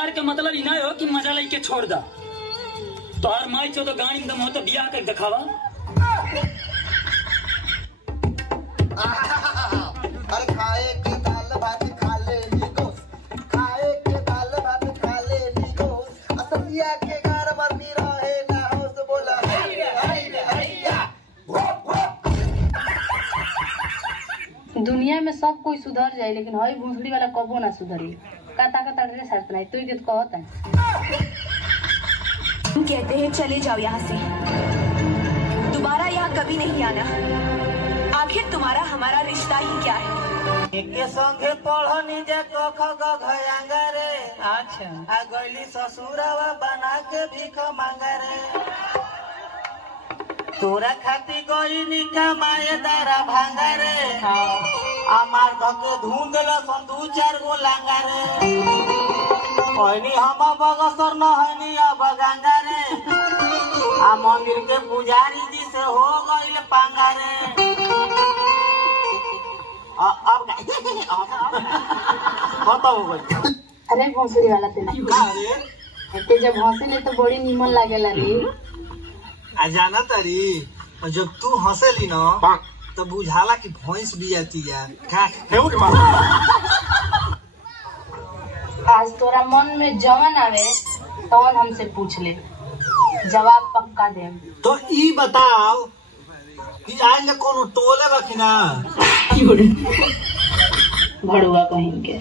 प्यार के मतलब ही ना हो कि मजा लेके छोड़ दा। तो हर माई चो तो गाड़ी में हो तो बियाह कर दिखावा। अरे खाए के दाल भात खा ले नीको, खाए के दाल भात खा ले नीको, असलिया के घर मरनी रहे ना हो तो बोला दुनिया में सब कोई सुधर जाए लेकिन हई भूसड़ी वाला कबो ना सुधरी। का ड्रेस हट नहीं तू के कहत है। कहते हैं चले जाओ यहाँ से, दोबारा यहाँ कभी नहीं आना। आखिर तुम्हारा हमारा रिश्ता ही क्या है? एके संगे पढ़नी जे कख गघयांगा रे। अच्छा आ गईली ससुरवा बना के भीख मांगा रे। तोरा खाती गई निका माए दारा भांगा रे। हमार धके धुंधला सन 2-4 गो लांगा रे। ओइनी हम बगसर न हनी अब गंगा रे। आ मंदिर के पुजारी जी से हो गइल पांगा रे। अब खत्म हो गई। अरे भोसड़ी वाला ते जब हंसे तो बड़ी नीमन लागेला रे। आ जाना तारी जब तू हंसेली ना तो बुझाला कि भैंस भी आती है। आज तोरा मन में जवन आवे तवन हमसे पूछ ले, जवाब पक्का दे। तो ई बताओ कि आज ले कोनो टोले रखी ना भड़ुआ कहीं के।